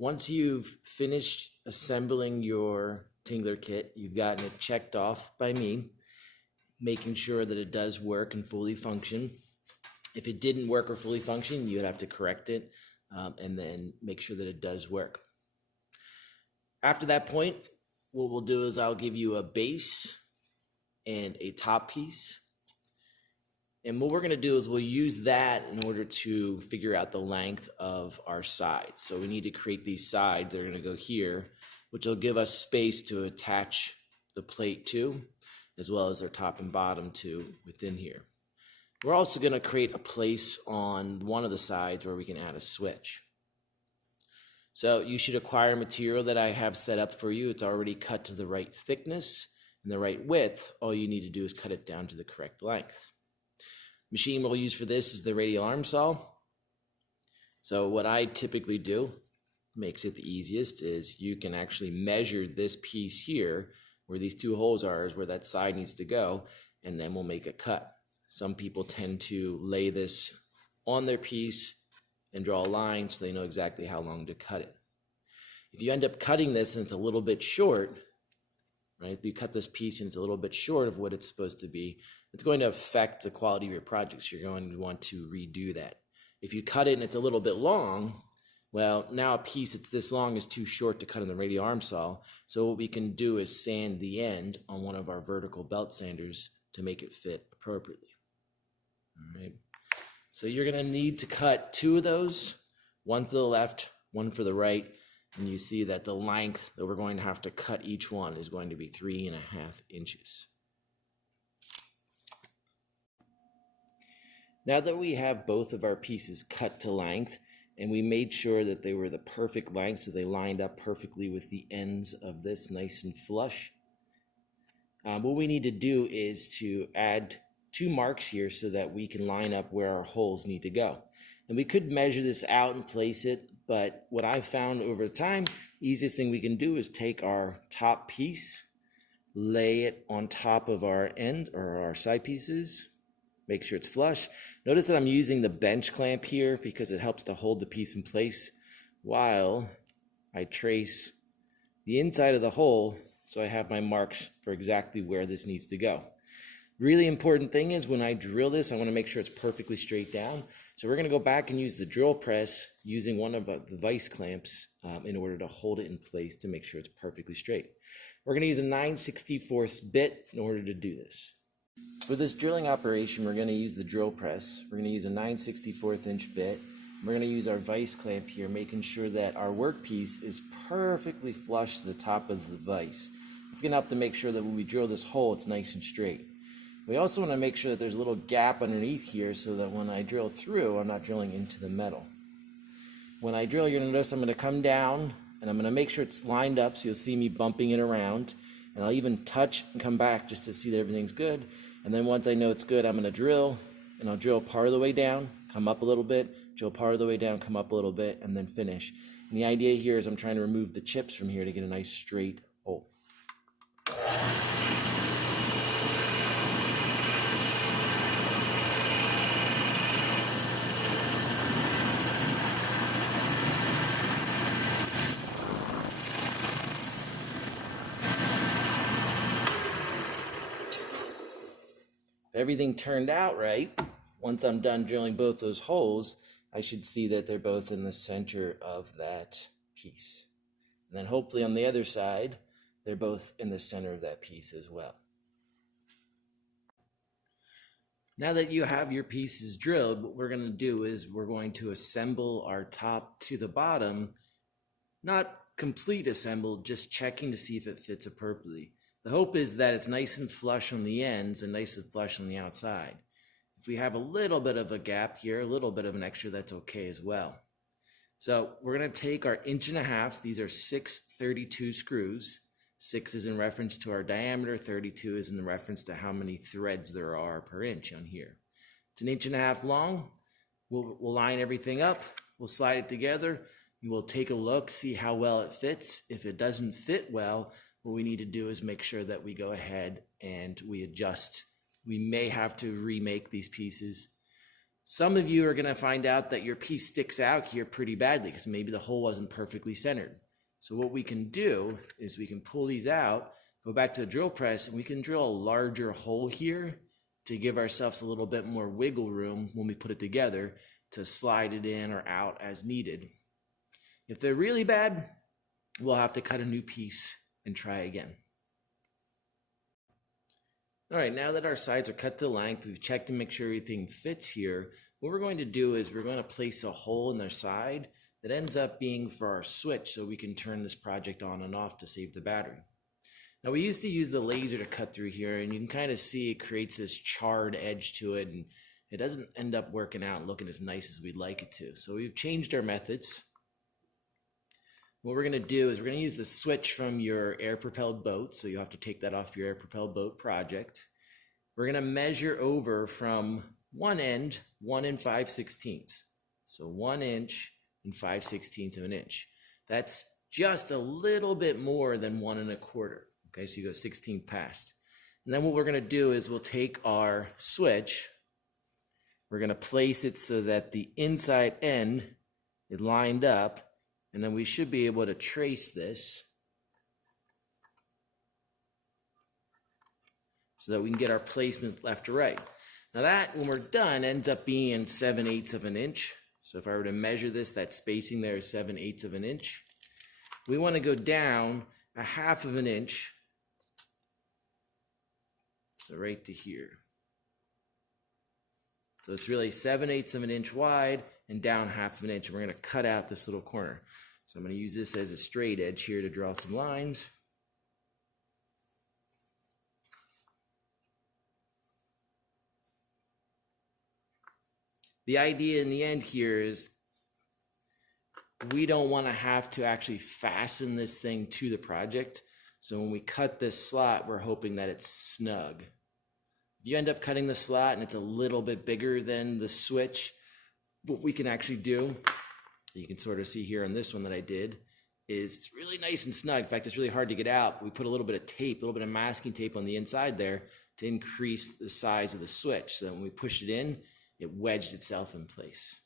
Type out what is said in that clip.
Once you've finished assembling your Tingler kit, you've gotten it checked off by me, making sure that it does work and fully function. If it didn't work or fully function, you'd have to correct it and then make sure that it does work. After that point, what we'll do is I'll give you a base and a top piece. And what we're going to do is we'll use that in order to figure out the length of our sides. So we need to create these sides that are going to go here, which will give us space to attach the plate to, as well as our top and bottom to within here. We're also going to create a place on one of the sides where we can add a switch. So you should acquire material that I have set up for you. It's already cut to the right thickness and the right width. All you need to do is cut it down to the correct length. Machine we'll use for this is the radial arm saw. So what I typically do, makes it the easiest, is you can actually measure this piece here, where these two holes are, is where that side needs to go, and then we'll make a cut. Some people tend to lay this on their piece and draw a line so they know exactly how long to cut it. If you end up cutting this and it's a little bit short, right? If you cut this piece and it's a little bit short of what it's supposed to be, it's going to affect the quality of your projects. You're going to want to redo that. If you cut it and it's a little bit long, well, now a piece that's this long is too short to cut in the radial arm saw. So what we can do is sand the end on one of our vertical belt sanders to make it fit appropriately. All right. So you're going to need to cut two of those, one for the left, one for the right. And you see that the length that we're going to have to cut each one is going to be 3.5 inches. Now that we have both of our pieces cut to length, and we made sure that they were the perfect length, so they lined up perfectly with the ends of this nice and flush, what we need to do is to add 2 marks here so that we can line up where our holes need to go. And we could measure this out and place it, but what I've found over time, easiest thing we can do is take our top piece, lay it on top of our end or our side pieces, make sure it's flush. Notice that I'm using the bench clamp here because it helps to hold the piece in place while I trace the inside of the hole so I have my marks for exactly where this needs to go. Really important thing is when I drill this, I want to make sure it's perfectly straight down. So we're going to go back and use the drill press using one of the vice clamps in order to hold it in place to make sure it's perfectly straight. We're going to use a 9/64 bit in order to do this. For this drilling operation, we're going to use the drill press. We're going to use a 9/64 inch bit. We're going to use our vice clamp here, making sure that our workpiece is perfectly flush to the top of the vice. It's going to help to make sure that when we drill this hole, it's nice and straight. We also want to make sure that there's a little gap underneath here so that when I drill through, I'm not drilling into the metal. When I drill, you're going to notice I'm going to come down and I'm going to make sure it's lined up so you'll see me bumping it around. And I'll even touch and come back just to see that everything's good. And then once I know it's good, I'm going to drill, and I'll drill part of the way down, come up a little bit, drill part of the way down, come up a little bit, and then finish. And the idea here is I'm trying to remove the chips from here to get a nice straight hole. Everything turned out right. Once I'm done drilling both those holes, I should see that they're both in the center of that piece. And then hopefully on the other side, they're both in the center of that piece as well. Now that you have your pieces drilled, what we're going to do is we're going to assemble our top to the bottom, not complete assembled, just checking to see if it fits appropriately. The hope is that it's nice and flush on the ends and nice and flush on the outside. If we have a little bit of a gap here, a little bit of an extra, that's okay as well. So we're going to take our 1.5 inches. These are 6 32 screws. 6 is in reference to our diameter. 32 is in reference to how many threads there are per inch on here. It's 1.5 inches long. We'll line everything up. We'll slide it together. We'll take a look, see how well it fits. If it doesn't fit well, what we need to do is make sure that we go ahead and we adjust. We may have to remake these pieces. Some of you are going to find out that your piece sticks out here pretty badly because maybe the hole wasn't perfectly centered. So what we can do is we can pull these out, go back to the drill press, and we can drill a larger hole here to give ourselves a little bit more wiggle room when we put it together to slide it in or out as needed. If they're really bad, we'll have to cut a new piece and try again. All right, now that our sides are cut to length, we've checked to make sure everything fits here. What we're going to do is we're going to place a hole in their side that ends up being for our switch so we can turn this project on and off to save the battery. Now we used to use the laser to cut through here, and you can kind of see it creates this charred edge to it, and it doesn't end up working out and looking as nice as we'd like it to. So we've changed our methods. What we're going to do is we're going to use the switch from your air-propelled boat, so you'll have to take that off your air-propelled boat project. We're going to measure over from one end, 1 5/16. So 1 inch and 5/16 of an inch. That's just a little bit more than 1 1/4. Okay, so you go 16 past. And then what we're going to do is we'll take our switch, we're going to place it so that the inside end is lined up, and then we should be able to trace this so that we can get our placement left to right. Now that, when we're done, ends up being 7/8 of an inch. So if I were to measure this, that spacing there is 7/8 of an inch. We want to go down 1/2 of an inch. So right to here. So it's really 7/8 of an inch wide and down 1/2 of an inch. And we're going to cut out this little corner. So I'm going to use this as a straight edge here to draw some lines. The idea in the end here is we don't want to have to actually fasten this thing to the project. So when we cut this slot, we're hoping that it's snug. If you end up cutting the slot and it's a little bit bigger than the switch, what we can actually do, you can sort of see here on this one that I did, is it's really nice and snug. In fact, it's really hard to get out. We put a little bit of tape, a little bit of masking tape on the inside there to increase the size of the switch. So when we push it in, it wedged itself in place.